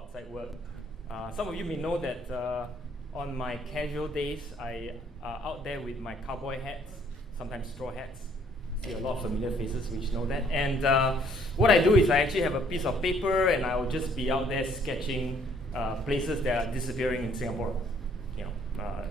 outside work. Some of you may know that on my casual days, I out there with my cowboy hats, sometimes straw hats. See a lot of familiar faces which know that. And what I do is I actually have a piece of paper and I will just be out there sketching places that are disappearing in Singapore.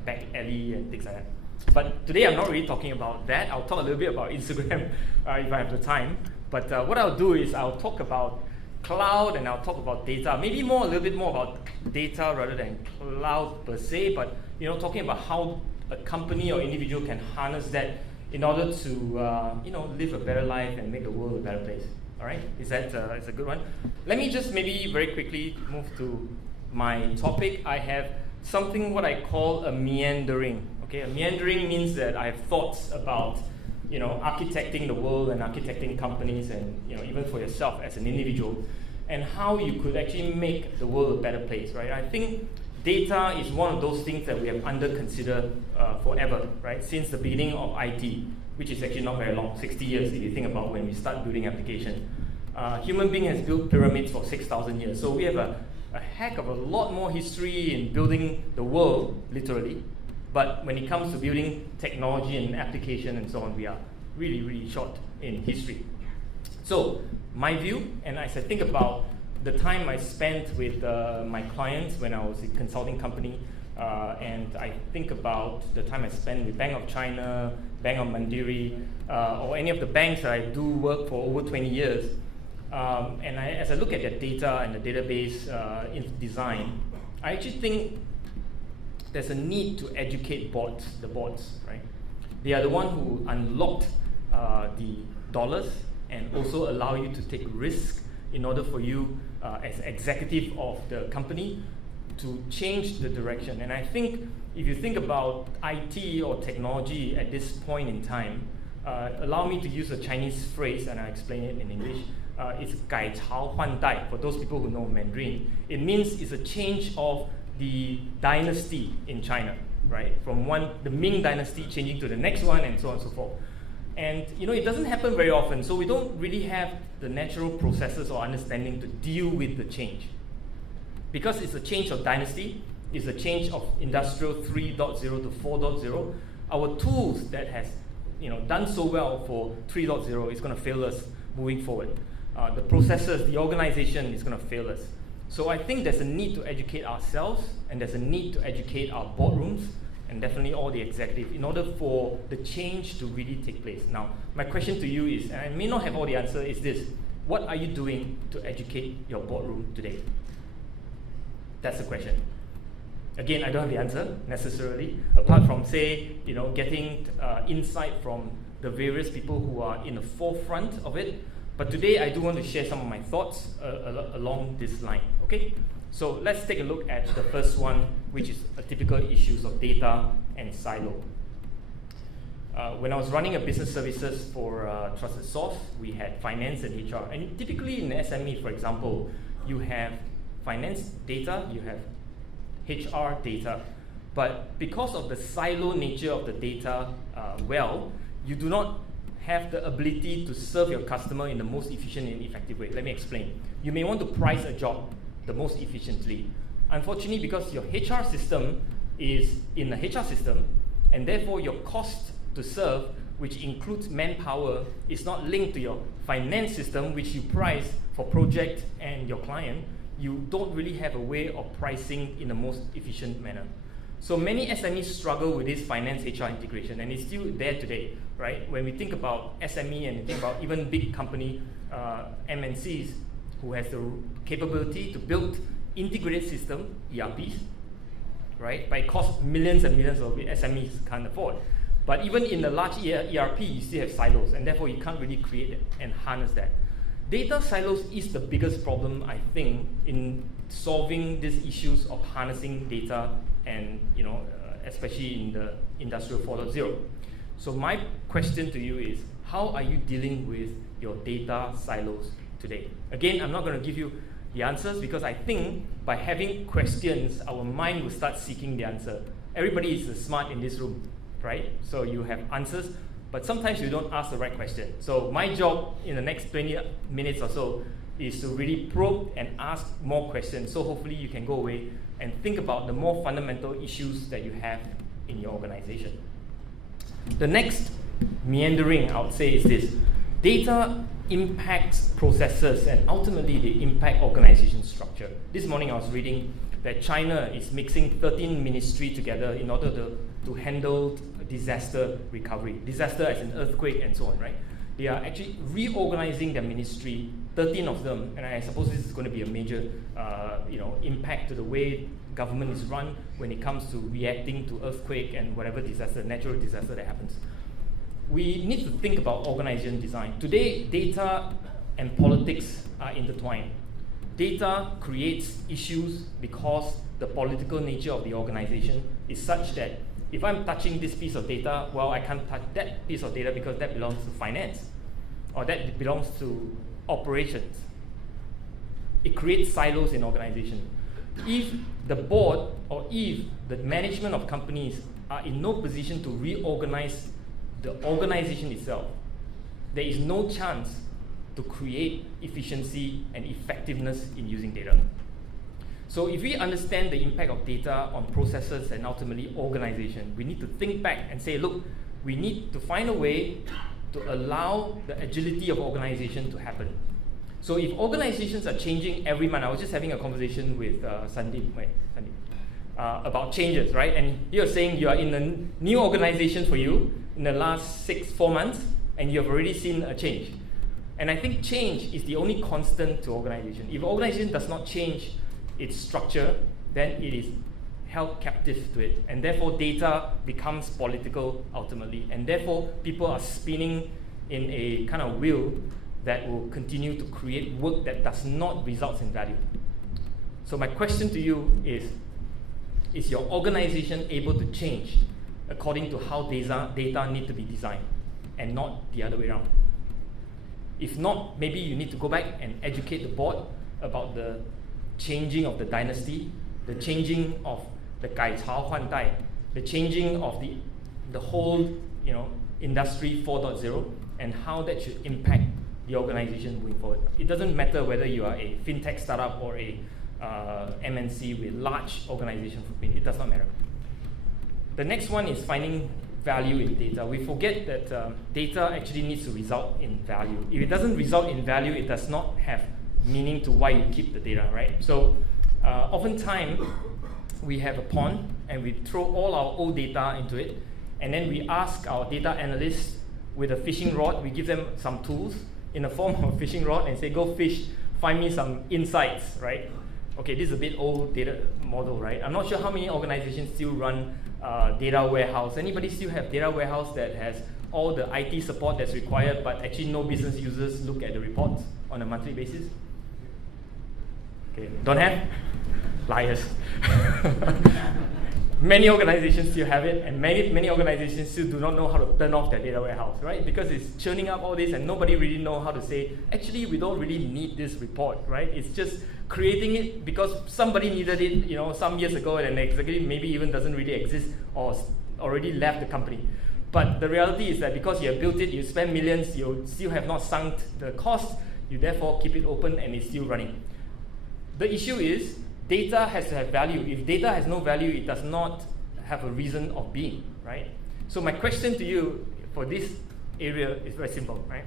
Back alley and things like that. But today I'm not really talking about that. I'll talk a little bit about Instagram if I have the time. But what I'll do is I'll talk about cloud and I'll talk about data. Maybe a little bit more about data rather than cloud per se. But talking about how a company or individual can harness that in order to live a better life and make the world a better place. All right? Is that it's a good one? Let me just maybe very quickly move to my topic. I have something what I call a meandering. Okay, a meandering means that I have thoughts about architecting the world and architecting companies and even for yourself as an individual and how you could actually make the world a better place, right? I think data is one of those things that we have under considered forever, right? Since the beginning of IT, which is actually not very long, 60 years if you think about when we start building application. Human being has built pyramids for 6,000 years, so we have a heck of a lot more history in building the world, literally. But when it comes to building technology and application and so on, we are really, really short in history. So my view, and as I think about the time I spent with my clients when I was a consulting company, and I think about the time I spent with Bank of China, Bank of Mandiri, or any of the banks that I do work for over 20 years, and as I look at their data and the database in design, I actually think there's a need to educate the boards, right? They are the one who unlocked the dollars and also allow you to take risk in order for you as executive of the company to change the direction. And I think if you think about IT or technology at this point in time, allow me to use a Chinese phrase and I'll explain it in English. It's 改朝换代, for those people who know Mandarin. It means it's a change of the dynasty in China, right? From the Ming dynasty changing to the next one and so on and so forth. And it doesn't happen very often, so we don't really have the natural processes or understanding to deal with the change. Because it's a change of dynasty, it's a change of industrial 3.0 to 4.0, our tools that has done so well for 3.0 is going to fail us moving forward. The processes, the organization is going to fail us. So I think there's a need to educate ourselves and there's a need to educate our boardrooms and definitely all the executives in order for the change to really take place. Now, my question to you is, and I may not have all the answer, is this: what are you doing to educate your boardroom today? That's the question. Again, I don't have the answer necessarily, apart from getting insight from the various people who are in the forefront of it. But today, I do want to share some of my thoughts along this line, okay? So let's take a look at the first one, which is a typical issues of data and silo. When I was running a business services for Trusted Source, we had finance and HR. And typically in SME, for example, you have finance data, you have HR data. But because of the silo nature of the data, you do not have the ability to serve your customer in the most efficient and effective way. Let me explain. You may want to price a job the most efficiently. Unfortunately, because your HR system is in the HR system, and therefore your cost to serve, which includes manpower, is not linked to your finance system, which you price for project and your client, you don't really have a way of pricing in the most efficient manner. So many SMEs struggle with this finance HR integration, and it's still there today, right? When we think about SME and think about even big company MNCs who has the capability to build integrated system, ERPs, right? But it costs millions and millions of SMEs can't afford. But even in the large ERP, you still have silos, and therefore you can't really create it and harness that. Data silos is the biggest problem, I think, in solving these issues of harnessing data and especially in the industrial 4.0. So my question to you is, how are you dealing with your data silos today? Again, I'm not going to give you the answers because I think by having questions, our mind will start seeking the answer. Everybody is smart in this room, right? So you have answers, but sometimes you don't ask the right question. So my job in the next 20 minutes or so is to really probe and ask more questions. So hopefully you can go away and think about the more fundamental issues that you have in your organization. The next meandering, I would say, is this. Data impacts processes and ultimately they impact organization structure. This morning I was reading that China is mixing 13 ministries together in order to handle disaster recovery. Disaster as an earthquake and so on, right? They are actually reorganizing their ministry, 13 of them, and I suppose this is going to be a major impact to the way government is run when it comes to reacting to earthquake and whatever disaster, natural disaster that happens. We need to think about organization design. Today, data and politics are intertwined. Data creates issues because the political nature of the organization is such that if I'm touching this piece of data, well, I can't touch that piece of data because that belongs to finance or that belongs to operations. It creates silos in organization. If the board or if the management of companies are in no position to reorganize the organization itself, there is no chance to create efficiency and effectiveness in using data. So if we understand the impact of data on processes and ultimately organization, we need to think back and say, look, we need to find a way to allow the agility of organization to happen. So if organizations are changing every month, I was just having a conversation with Sandeep about changes, right? And you're saying you are in a new organization for you in the last 4 months, and you've already seen a change. And I think change is the only constant to organization. If organization does not change its structure, then it is held captive to it. And therefore, data becomes political ultimately. And therefore, people are spinning in a kind of wheel that will continue to create work that does not result in value. So my question to you is your organization able to change according to how data need to be designed and not the other way around? If not, maybe you need to go back and educate the board about the changing of the dynasty, the changing of the 改朝换代, the changing of the whole industry 4.0 and how that should impact the organization moving forward. It doesn't matter whether you are a fintech startup or a MNC with large organization footprint, it does not matter. The next one is finding value in data. We forget that data actually needs to result in value. If it doesn't result in value, it does not have meaning to why you keep the data, right? So oftentimes we have a pond and we throw all our old data into it, and then we ask our data analysts with a fishing rod, we give them some tools in the form of a fishing rod and say, go fish, find me some insights, right? Okay, this is a bit old data model, right? I'm not sure how many organizations still run data warehouse. Anybody still have data warehouse that has all the IT support that's required, but actually no business users look at the reports on a monthly basis? Okay, don't have? Liars. Many organizations still have it, and many organizations still do not know how to turn off their data warehouse, right? Because it's churning up all this, and nobody really know how to say, actually, we don't really need this report, right? It's just creating it because somebody needed it, some years ago, and the executive maybe even doesn't really exist or already left the company. But the reality is that because you have built it, you spend millions, you still have not sunk the cost, you therefore keep it open and it's still running. The issue is, data has to have value. If data has no value, it does not have a reason of being, right? So my question to you for this area is very simple, right?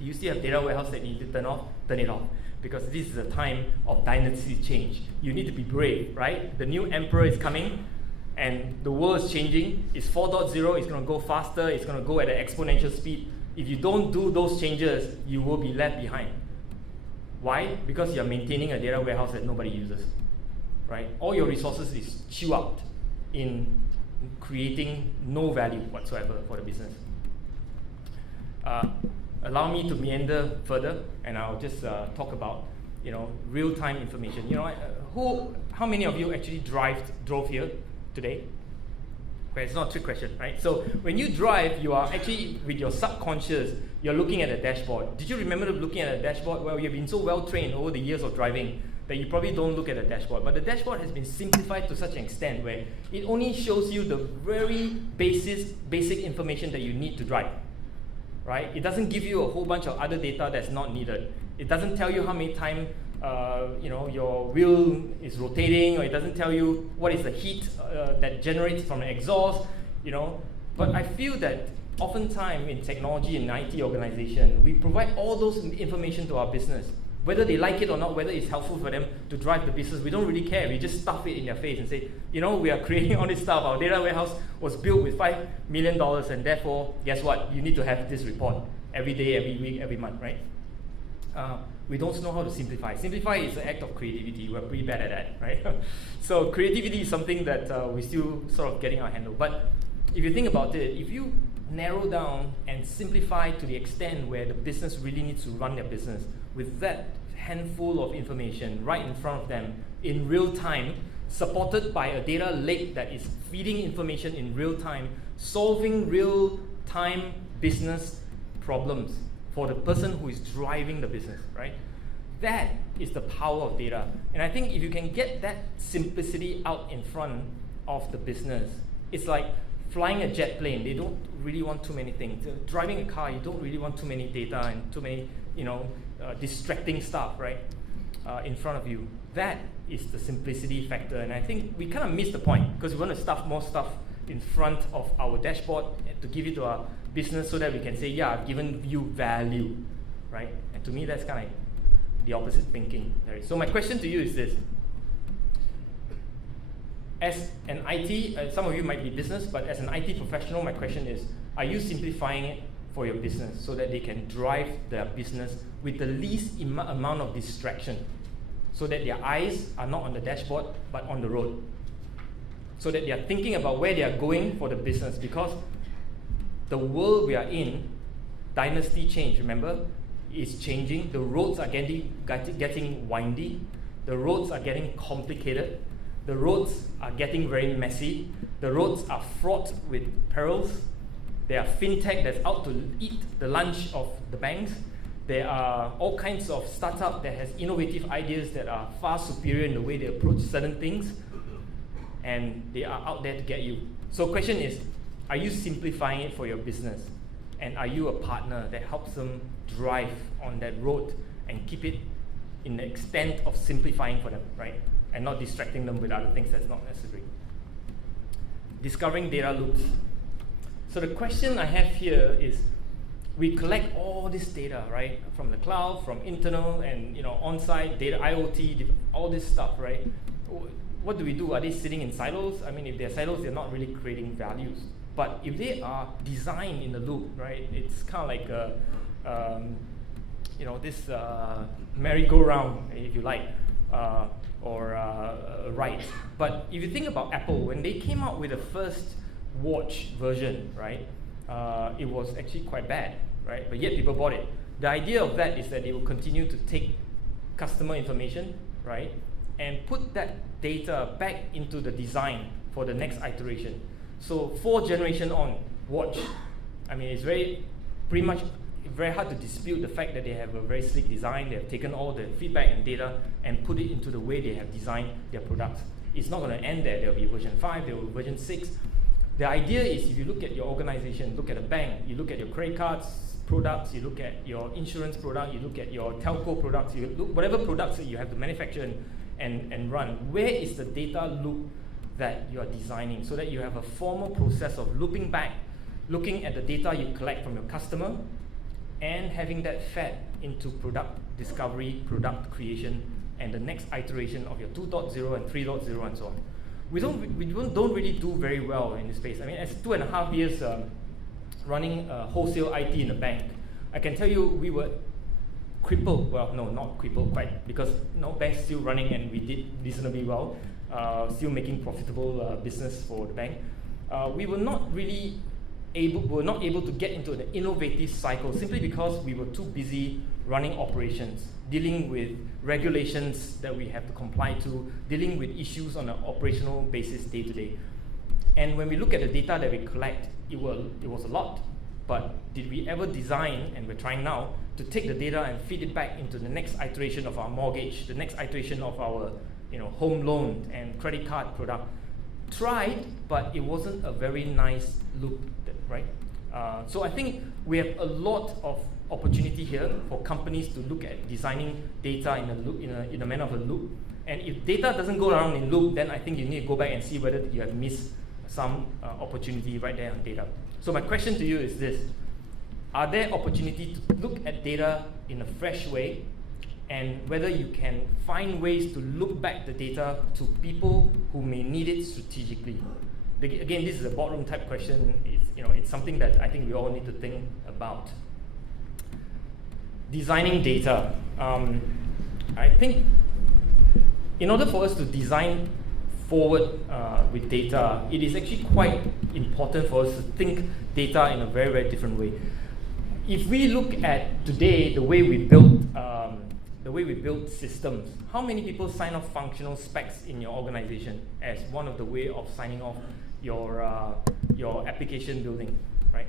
Do you still have data warehouse that you need to turn off? Turn it off. Because this is a time of dynasty change. You need to be brave, right? The new emperor is coming, and the world is changing. It's 4.0, it's going to go faster, it's going to go at an exponential speed. If you don't do those changes, you will be left behind. Why? Because you're maintaining a data warehouse that nobody uses, right? All your resources is chew out in creating no value whatsoever for the business. Allow me to meander further, and I'll just talk about real-time information. How many of you actually drove here today? Okay, it's not a trick question, right? So when you drive, you are actually, with your subconscious, you're looking at a dashboard. Did you remember looking at a dashboard? Well, you've been so well trained over the years of driving that you probably don't look at a dashboard. But the dashboard has been simplified to such an extent where it only shows you the very basic information that you need to drive, right? It doesn't give you a whole bunch of other data that's not needed. It doesn't tell you how many times your wheel is rotating, or it doesn't tell you what is the heat that generates from the exhaust, But I feel that oftentimes in technology and IT organization, we provide all those information to our business. Whether they like it or not, whether it's helpful for them to drive the business, we don't really care. We just stuff it in their face and say, we are creating all this stuff. Our data warehouse was built with $5 million, and therefore, guess what? You need to have this report every day, every week, every month, right? We don't know how to simplify. Simplify is an act of creativity. We're pretty bad at that, right? So creativity is something that we're still sort of getting our handle. But if you think about it, if you narrow down and simplify to the extent where the business really needs to run their business with that handful of information right in front of them in real time, supported by a data lake that is feeding information in real time, solving real time business problems for the person who is driving the business, right? That is the power of data. And I think if you can get that simplicity out in front of the business, it's like flying a jet plane. They don't really want too many things. Driving a car, you don't really want too many data and too many, distracting stuff, right, in front of you. That is the simplicity factor. And I think we kind of missed the point because we want to stuff more stuff in front of our dashboard to give it to our business so that we can say, yeah, I've given you value, right? And to me, that's kind of the opposite thinking. Right? So my question to you is this. As an IT, some of you might be business, but as an IT professional, my question is, are you simplifying it for your business so that they can drive their business with the least amount of distraction, so that their eyes are not on the dashboard, but on the road, so that they are thinking about where they are going for the business? Because the world we are in, dynasty change, remember, is changing. The roads are getting windy. The roads are getting complicated. The roads are getting very messy. The roads are fraught with perils. There are fintech that's out to eat the lunch of the banks. There are all kinds of startups that has innovative ideas that are far superior in the way they approach certain things, and they are out there to get you. So the question is, are you simplifying it for your business? And are you a partner that helps them drive on that road and keep it in the extent of simplifying for them, right? And not distracting them with other things that's not necessary. Discovering data loops. So the question I have here is, we collect all this data, right, from the cloud, from internal and on-site data, IoT, all this stuff, right? What do we do? Are they sitting in silos? I mean, if they're silos, they're not really creating values. But if they are designed in the loop, right, it's kind of like this merry-go-round, if you like, or a ride. But if you think about Apple, when they came out with the first watch version, right, it was actually quite bad, right? But yet people bought it. The idea of that is that they will continue to take customer information, right, and put that data back into the design for the next iteration. So 4 generation on watch, I mean, it's pretty much very hard to dispute the fact that they have a very sleek design. They have taken all the feedback and data and put it into the way they have designed their products. It's not going to end there. There will be version 5, there will be version 6. The idea is, if you look at your organization, look at a bank, you look at your credit cards products, you look at your insurance product, you look at your telco products, you look whatever products that you have to manufacture and run, where is the data loop that you are designing, so that you have a formal process of looping back, looking at the data you collect from your customer, and having that fed into product discovery, product creation, and the next iteration of your 2.0 and 3.0 and so on. We don't really do very well in this space. I mean, as 2.5 years running wholesale IT in a bank, I can tell you we were crippled. Well, no, not crippled quite, because banks still running and we did reasonably well, still making profitable business for the bank. We were not able to get into the innovative cycle simply because we were too busy running operations, dealing with regulations that we have to comply to, dealing with issues on an operational basis day to day. And when we look at the data that we collect, it was a lot. But did we ever design, and we're trying now, to take the data and feed it back into the next iteration of our mortgage, the next iteration of our home loan and credit card product? Tried, but it wasn't a very nice loop, right? So I think we have a lot of opportunity here for companies to look at designing data in a loop, in a manner of a loop. And if data doesn't go around in loop, then I think you need to go back and see whether you have missed some opportunity right there on data. So my question to you is this: are there opportunities to look at data in a fresh way, and whether you can find ways to look back the data to people who may need it strategically? Again, this is a boardroom type question. It's something that I think we all need to think about. Designing data. I think in order for us to design forward with data, it is actually quite important for us to think data in a very, very different way. If we look at today the way we build systems, how many people sign off functional specs in your organization as one of the way of signing off your application building, right?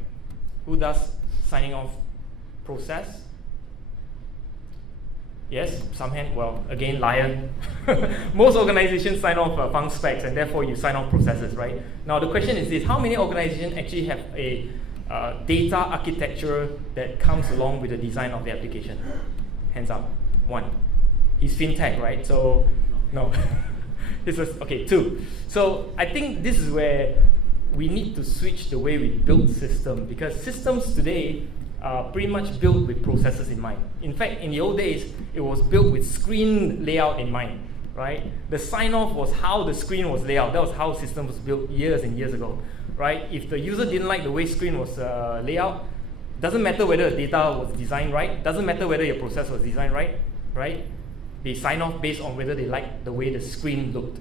Who does signing off? Process? Yes, some hand. Well, again, liar. Most organizations sign off func specs, and therefore you sign off processes, right? Now the question is this: how many organizations actually have a data architecture that comes along with the design of the application? Hands up. One. He's fintech, right? So no. Okay, two. So I think this is where we need to switch the way we build systems, because systems today are pretty much built with processes in mind. In fact, in the old days, it was built with screen layout in mind, right? The sign-off was how the screen was laid out. That was how systems was built years and years ago, right? If the user didn't like the way screen was laid out, doesn't matter whether the data was designed right, doesn't matter whether your process was designed right? They sign off based on whether they like the way the screen looked.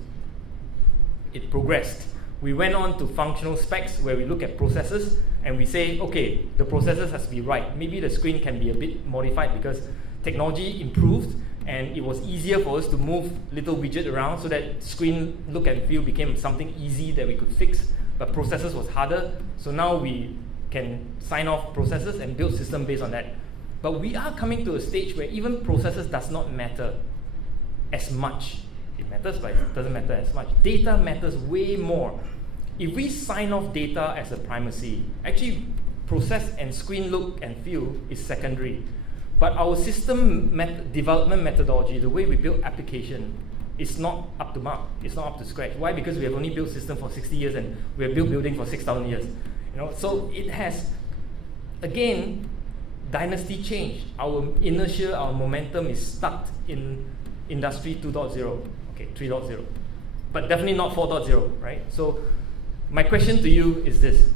It progressed. We went on to functional specs where we look at processes and we say, okay, the processes has to be right. Maybe the screen can be a bit modified because technology improved and it was easier for us to move little widget around so that screen look and feel became something easy that we could fix, but processes was harder. So now we can sign off processes and build system based on that. But we are coming to a stage where even processes does not matter as much. It matters, but it doesn't matter as much. Data matters way more. If we sign off data as a primacy, actually process and screen look and feel is secondary. But our system development methodology, the way we build application, is not up to mark. It's not up to scratch. Why? Because we have only built system for 60 years and we have built building for 6,000 years. So it has, again, dynasty change. Our inertia, our momentum is stuck in industry 2.0, okay, 3.0, but definitely not 4.0, right? So my question to you is this: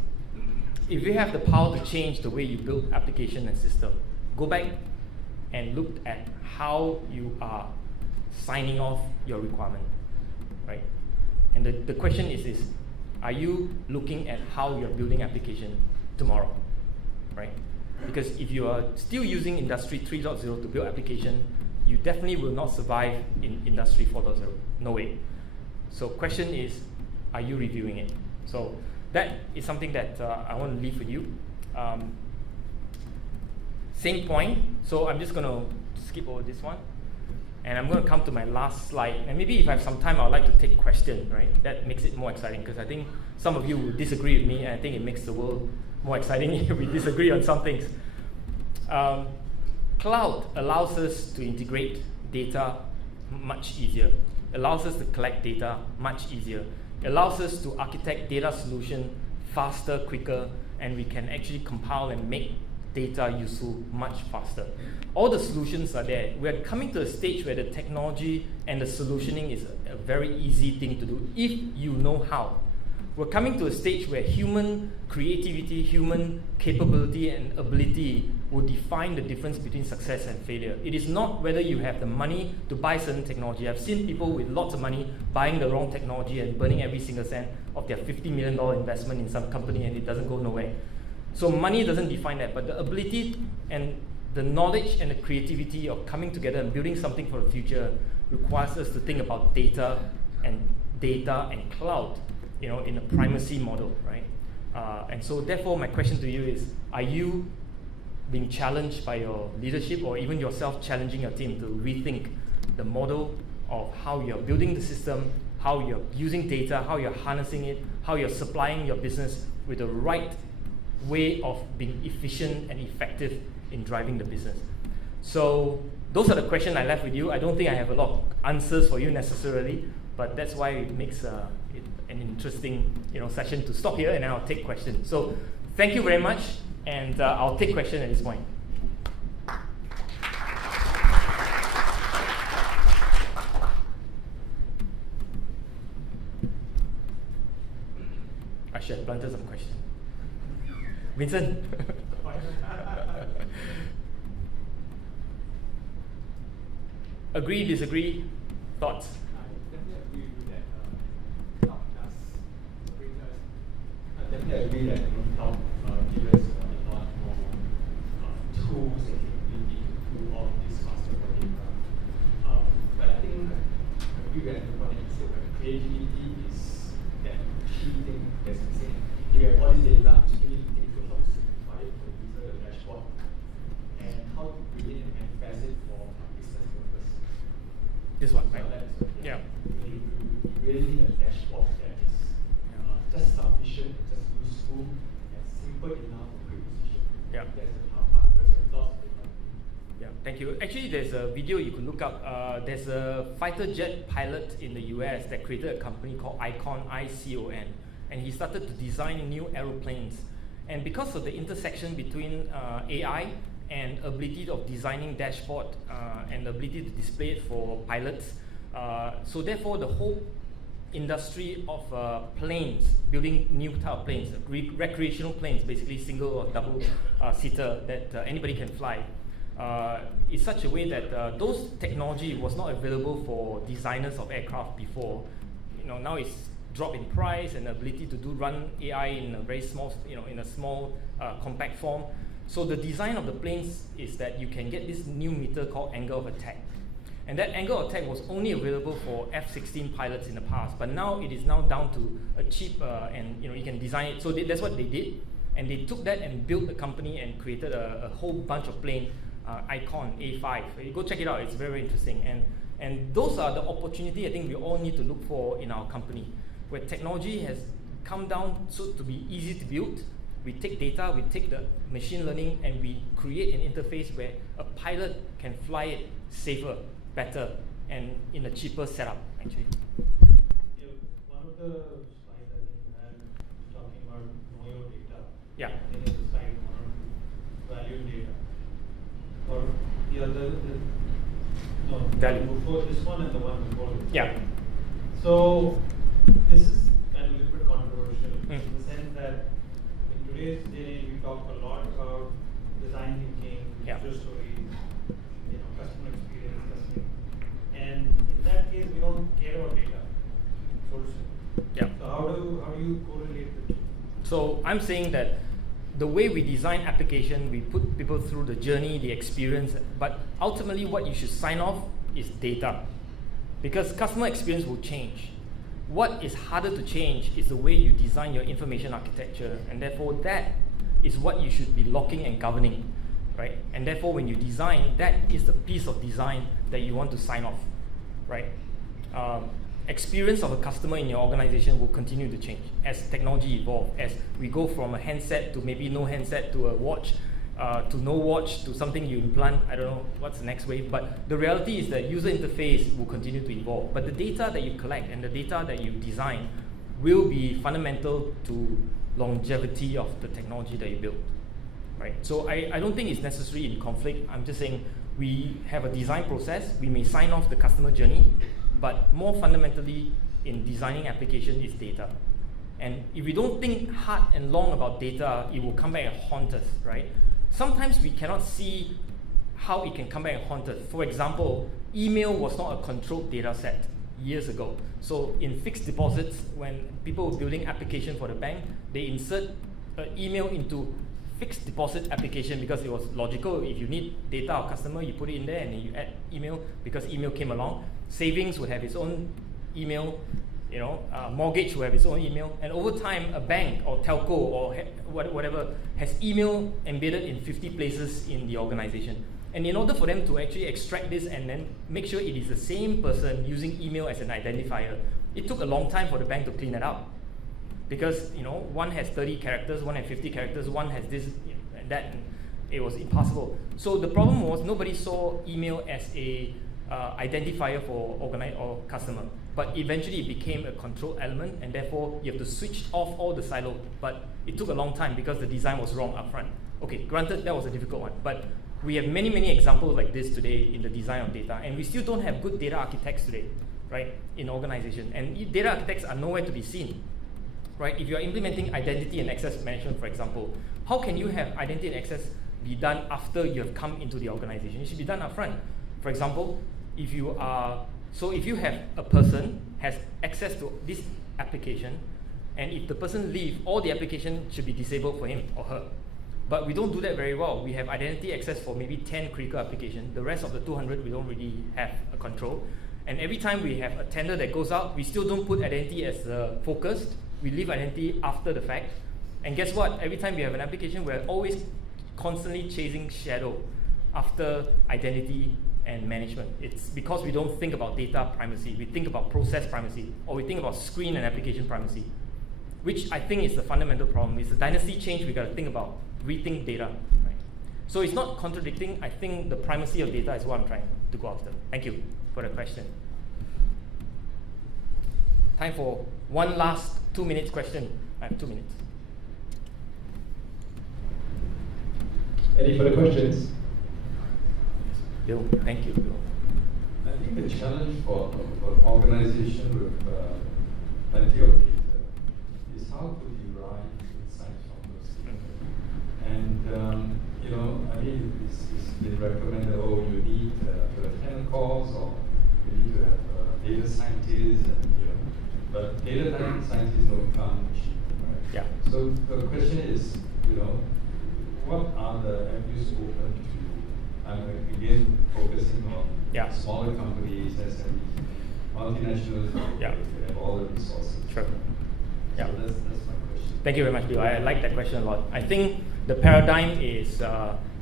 if you have the power to change the way you build application and system, go back and look at how you are signing off your requirement, right? And the question is this: are you looking at how you're building application tomorrow, right? Because if you are still using industry 3.0 to build application, you definitely will not survive in industry 4.0. No way. So question is, are you reviewing it? So that is something that I want to leave for you. Same point. So I'm just going to skip over this one. And I'm going to come to my last slide. And maybe if I have some time, I would like to take questions, right? That makes it more exciting, because I think some of you will disagree with me, and I think it makes the world more exciting if we disagree on some things. Cloud allows us to integrate data much easier. Allows us to collect data much easier. Allows us to architect data solution faster, quicker, and we can actually compile and make data useful much faster. All the solutions are there. We're coming to a stage where the technology and the solutioning is a very easy thing to do if you know how. We're coming to a stage where human creativity, human capability and ability will define the difference between success and failure. It is not whether you have the money to buy certain technology. I've seen people with lots of money buying the wrong technology and burning every single cent of their $50 million investment in some company, and it doesn't go nowhere. So money doesn't define that, but the ability and the knowledge and the creativity of coming together and building something for the future requires us to think about data and cloud, in a primacy model, right? And so therefore my question to you is, are you being challenged by your leadership or even yourself challenging your team to rethink the model of how you're building the system, how you're using data, how you're harnessing it, how you're supplying your business with the right way of being efficient and effective in driving the business. So those are the questions I left with you. I don't think I have a lot of answers for you necessarily, but that's why it makes it an interesting session to stop here, and then I'll take questions. So thank you very much, and I'll take questions at this point. I should have planted some questions. Vincent? Agree, disagree, thoughts? I definitely agree with that. Cloud give us a lot more tools and capability to do all this faster for data. But I think I agree with everybody said that creativity is that key thing that's missing. If you have all this data, you still need to think through how to simplify it for the user, the dashboard, and how to create and manifest it for a business purpose. This one, right? Yeah. You really need a dashboard that is just sufficient, just useful, and simple enough for quick decision. Yeah. That's the hard part because you have lots of data. Yeah, thank you. Actually, there's a video you could look up. There's a fighter jet pilot in the US that created a company called Icon, ICON, and he started to design new aeroplanes. And because of the intersection between AI and ability of designing dashboard and the ability to display it for pilots, so therefore the whole industry of planes, building new type of planes, recreational planes, basically single or double seater that anybody can fly, is such a way that those technology was not available for designers of aircraft before. Now it's dropped in price and ability to run AI in a very small, in a small compact form. So the design of the planes is that you can get this new meter called angle of attack. And that angle of attack was only available for F-16 pilots in the past, but now it is now down to a cheap and you can design it. So that's what they did, and they took that and built a company and created a whole bunch of plane, Icon A5. You go check it out; it's very, very interesting. And those are the opportunity I think we all need to look for in our company, where technology has come down so to be easy to build. We take data, we take the machine learning, and we create an interface where a pilot can fly it safer, better, and in a cheaper setup, actually. Yeah, one of the slides I think you had talking about know your data. Yeah. I think it's the slide one or two, value data. Or the other, Value. before this one and the one before this. Yeah. So this is kind of a little bit controversial in the sense that in today's day we talk a lot about design thinking, user stories, customer experience, and in that case we don't care about data. Yeah. So how do you correlate the two? So I'm saying that the way we design application, we put people through the journey, the experience, but ultimately what you should sign off is data, because customer experience will change. What is harder to change is the way you design your information architecture, and therefore that is what you should be locking and governing, right? And therefore when you design, that is the piece of design that you want to sign off, right? Experience of a customer in your organization will continue to change as technology evolves, as we go from a handset to maybe no handset to a watch, to no watch to something you implant. I don't know what's the next wave, but the reality is that user interface will continue to evolve. But the data that you collect and the data that you design will be fundamental to longevity of the technology that you build, right? So I don't think it's necessary in conflict. I'm just saying we have a design process. We may sign off the customer journey, but more fundamentally in designing application is data. And if we don't think hard and long about data, it will come back and haunt us, right? Sometimes we cannot see how it can come back and haunt us. For example, email was not a controlled data set years ago. So in fixed deposits, when people were building application for the bank, they insert an email into fixed deposit application because it was logical. If you need data of customer, you put it in there and then you add email because email came along. Savings would have its own email, mortgage will have its own email, and over time a bank or telco or whatever has email embedded in 50 places in the organization. And in order for them to actually extract this and then make sure it is the same person using email as an identifier, it took a long time for the bank to clean it up. because one has 30 characters, one has 50 characters, one has this and that, and it was impossible. So the problem was nobody saw email as a identifier for or customer, but eventually it became a control element, and therefore you have to switch off all the silo. But it took a long time because the design was wrong upfront. Okay, granted that was a difficult one, but we have many examples like this today in the design of data, and we still don't have good data architects today, right, in organization. And data architects are nowhere to be seen, right? If you are implementing identity and access management, for example, how can you have identity and access be done after you have come into the organization? It should be done upfront. For example, if you have a person has access to this application, and if the person leaves, all the application should be disabled for him or her. But we don't do that very well. We have identity access for maybe 10 critical applications. The rest of the 200, we don't really have a control. And every time we have a tender that goes out, we still don't put identity as focused. We leave identity after the fact. And guess what? Every time we have an application, we're always constantly chasing shadow after identity and management. It's because we don't think about data primacy. We think about process primacy, or we think about screen and application primacy, which I think is the fundamental problem. It's a dynasty change we got to think about, rethink data. Right? So it's not contradicting. I think the primacy of data is what I'm trying to go after. Thank you for the question. Time for one last 2 minutes question. I have 2 minutes. Any further questions? Bill, thank you, Bill. I think the challenge for organization with plenty of data is how to derive insights from those data. And it's been recommended, you need to attend calls, or you need to have data scientists, but data scientists don't come cheap, right? Yeah. So the question is, what are the avenues open to? Again, focusing on smaller companies, SMEs, multinationals, they have all the resources. Sure. Yeah. So that's my question. Thank you very much, Bill. I like that question a lot. I think the paradigm is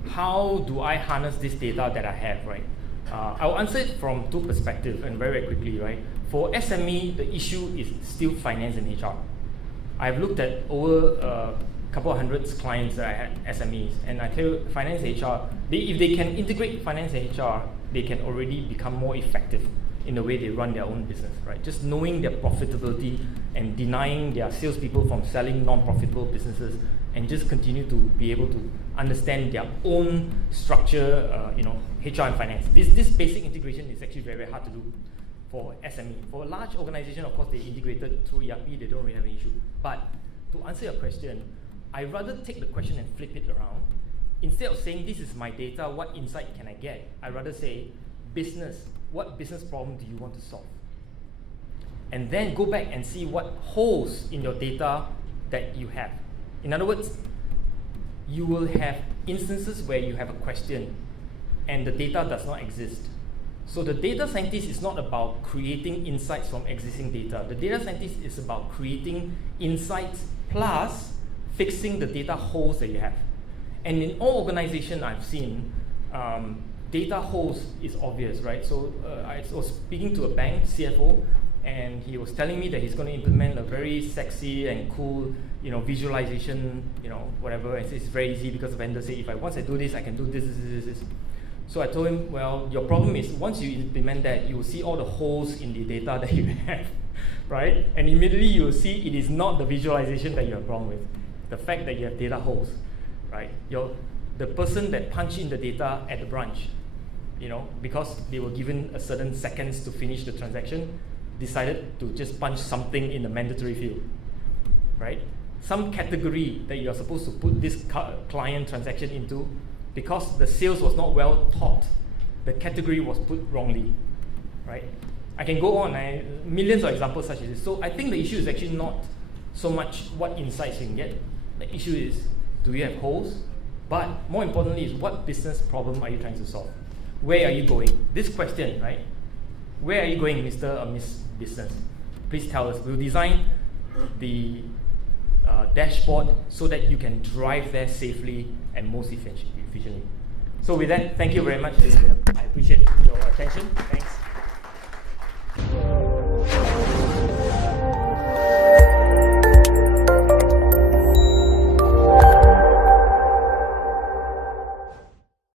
how do I harness this data that I have, right? I'll answer it from two perspectives and very quickly, right? For SME, the issue is still finance and HR. I've looked at over a couple of hundreds clients that I had, SMEs, and I tell you, finance and HR, if they can integrate finance and HR, they can already become more effective in the way they run their own business, right? Just knowing their profitability and denying their salespeople from selling non-profitable businesses, and just continue to be able to understand their own structure, HR and finance. This basic integration is actually very, very hard to do for SME. For a large organization, of course, they integrated through ERP, they don't really have an issue. But to answer your question, I'd rather take the question and flip it around. Instead of saying, this is my data, what insight can I get? I'd rather say, business, what business problem do you want to solve? And then go back and see what holes in your data that you have. In other words, you will have instances where you have a question and the data does not exist. So the data scientist is not about creating insights from existing data. The data scientist is about creating insights plus fixing the data holes that you have. And in all organizations I've seen, data holes is obvious, right? So I was speaking to a bank CFO, and he was telling me that he's going to implement a very sexy and cool, visualization, whatever. And it's very easy because the vendor say, once I do this, I can do this. So I told him, well, your problem is once you implement that, you will see all the holes in the data that you have, right? And immediately you will see it is not the visualization that you have a problem with. The fact that you have data holes, right? The person that punched in the data at the branch, because they were given a certain seconds to finish the transaction, decided to just punch something in the mandatory field, right? Some category that you're supposed to put this client transaction into, because the sales was not well taught, the category was put wrongly, right? I can go on, millions of examples such as this. So I think the issue is actually not so much what insights you can get. The issue is, do you have holes? But more importantly is, what business problem are you trying to solve? Where are you going? This question, right? Where are you going, Mr. or Miss Business? Please tell us. We'll design the dashboard so that you can drive there safely and most efficiently. So with that, thank you very much. I appreciate your attention. Thanks.